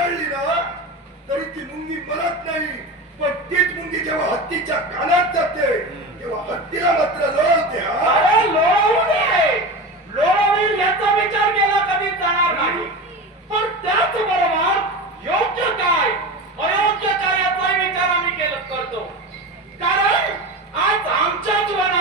कंटाळली ना तरी ती मुंगी मरत नाही. पण तीच मुंगी जेव्हा हत्तीच्या कानात जाते तेव्हा हत्तीला मात्र लोळवते अरे लोळवू याचा विचार केला कधी जाणार नाही. पण त्याच बरोबर योग्य काय? अयोग्य काय याचा विचार आम्ही केला करतो. कारण आज आमच्या जीवनात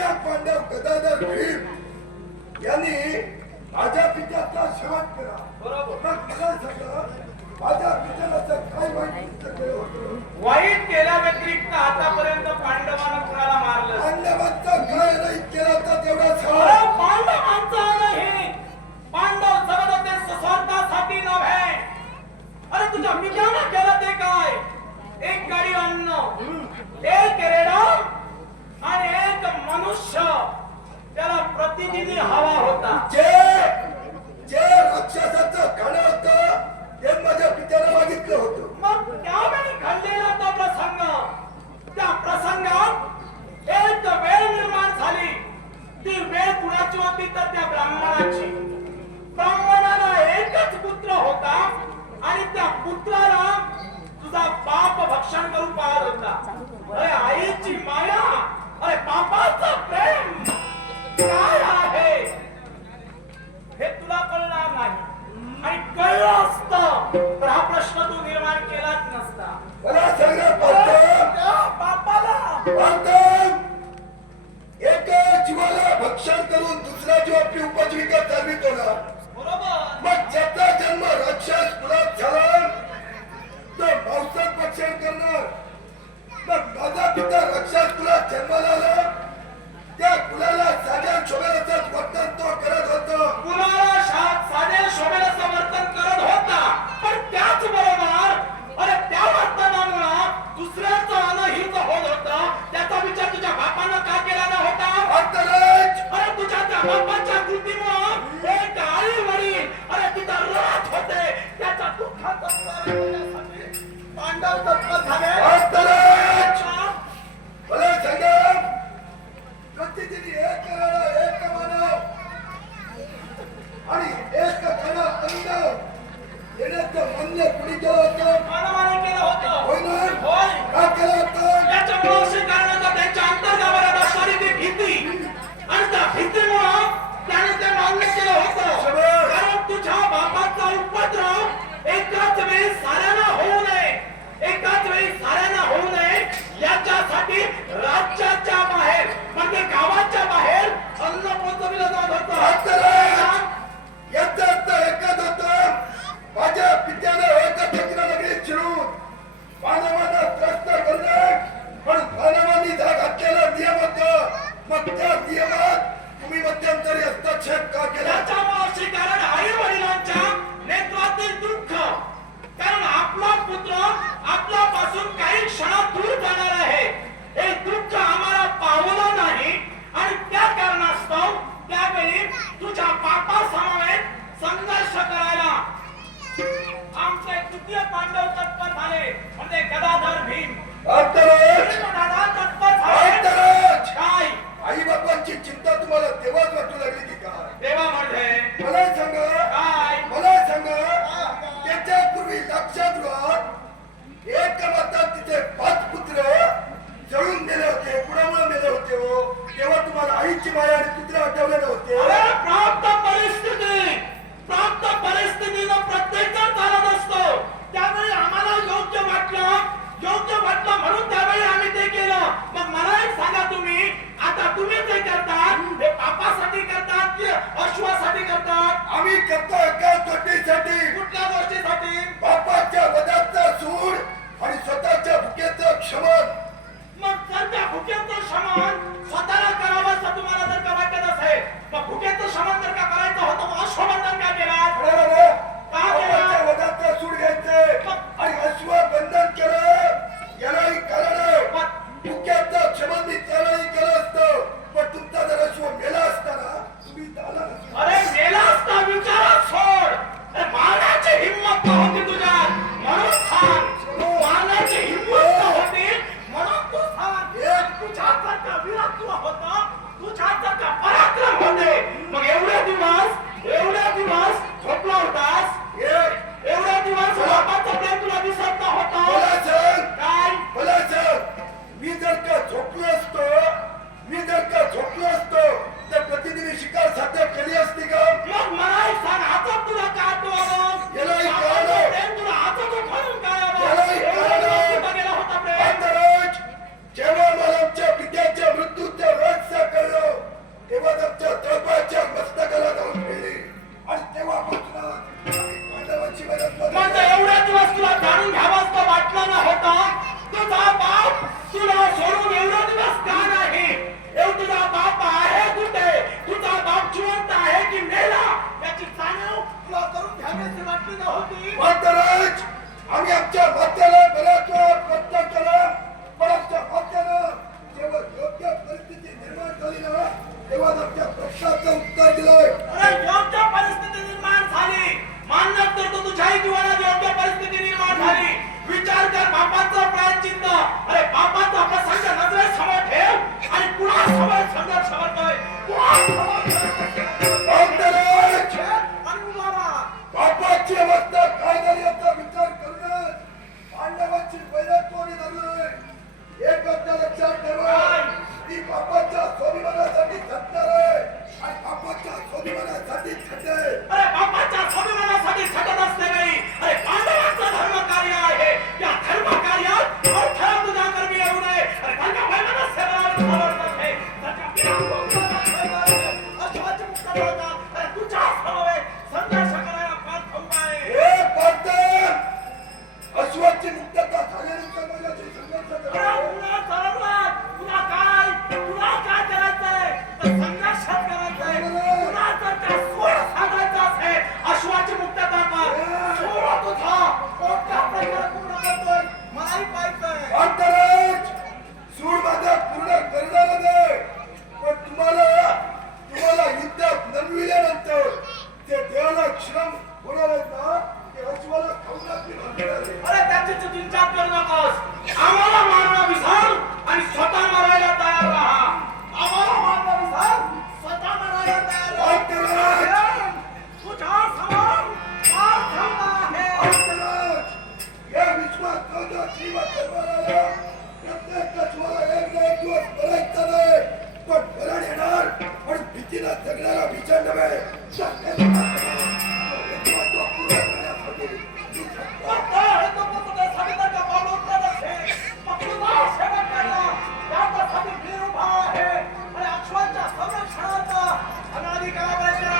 इतिहास पांडव गदाधर भीम यांनी माझ्या पित्याचा शेवट केला. माझ्या विचाराचं काय माहिती वाईट केल्या व्यतिरिक्त आतापर्यंत पांडवानं कुणाला मारलं? पांडवांचा काय नाही केला तर तेवढा नाही. पांडव सगळं ते स्वतःसाठी नव्हे. अरे तुझ्या मित्रानं केलं ते काय? एक गाडी अन्न एक रेडा आणि मनुष्य त्याला प्रतिनिधी हवा होता मध्यात येवात तुम्ही मध्यंतरी हस्तक्षेप का केला? त्याच्या मावशी कारण हरिव तेव्हा तुम्हाला आईची माया आणि पुत्र आठवले नव्हते प्राप्त परिस्थिती! प्राप्त परिस्थितीला प्रत्येक चालत असतो त्यावेळी आम्हाला योग्य वाटलं. योग्य वाटलं म्हणून त्यावेळी आम्ही ते केलं. मग मला एक सांगा तुम्ही आता तुम्ही ते करतात हे पापासाठी करतात की अश्वासाठी करतात? आम्ही करतो एका गोष्टीसाठी कुठल्या गोष्टीसाठी? बापाच्या वदाचा सूड आणि स्वतःच्या भुकेचं क्षमन. त्या समान स्वतःला करावं असं तुम्हाला जर का वाटत असेल मग भुक्यांचं समान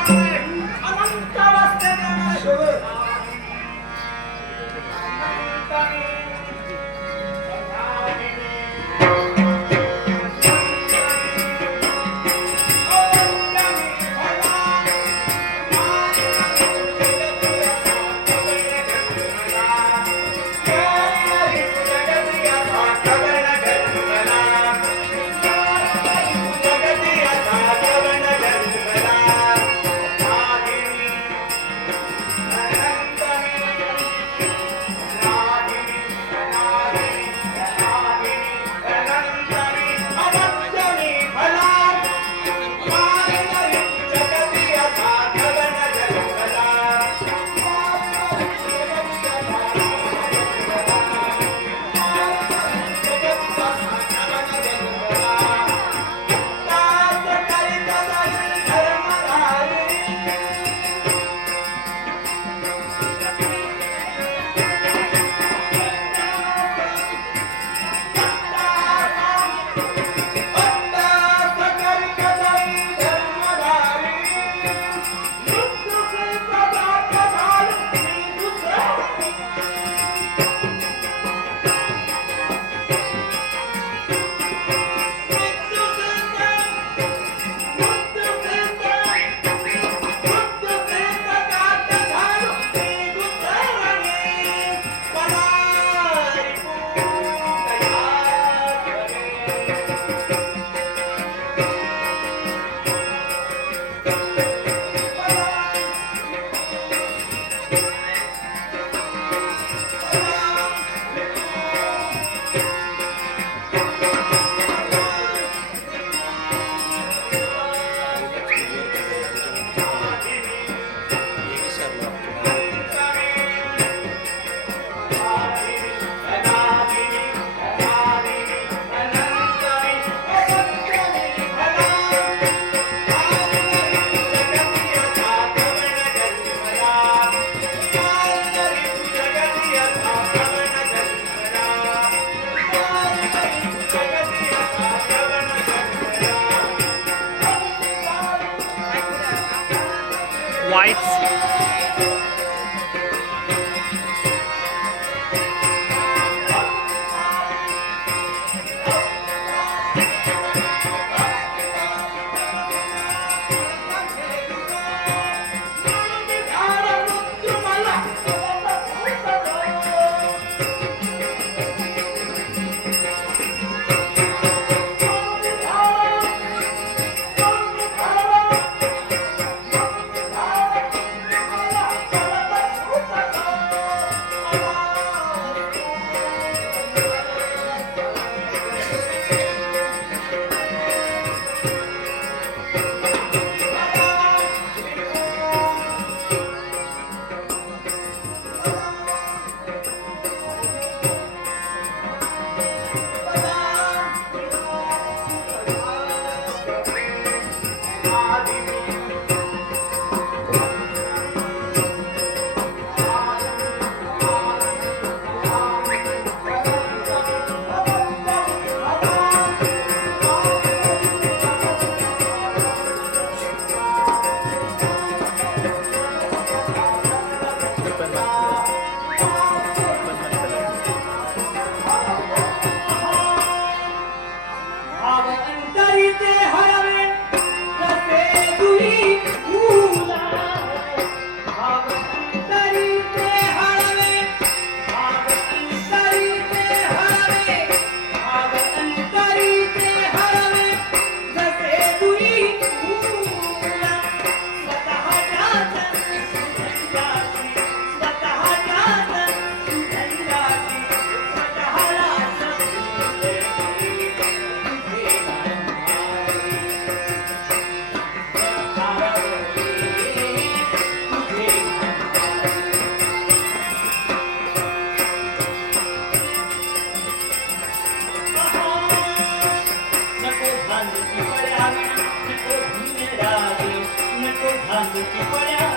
Hey! की पड्यावी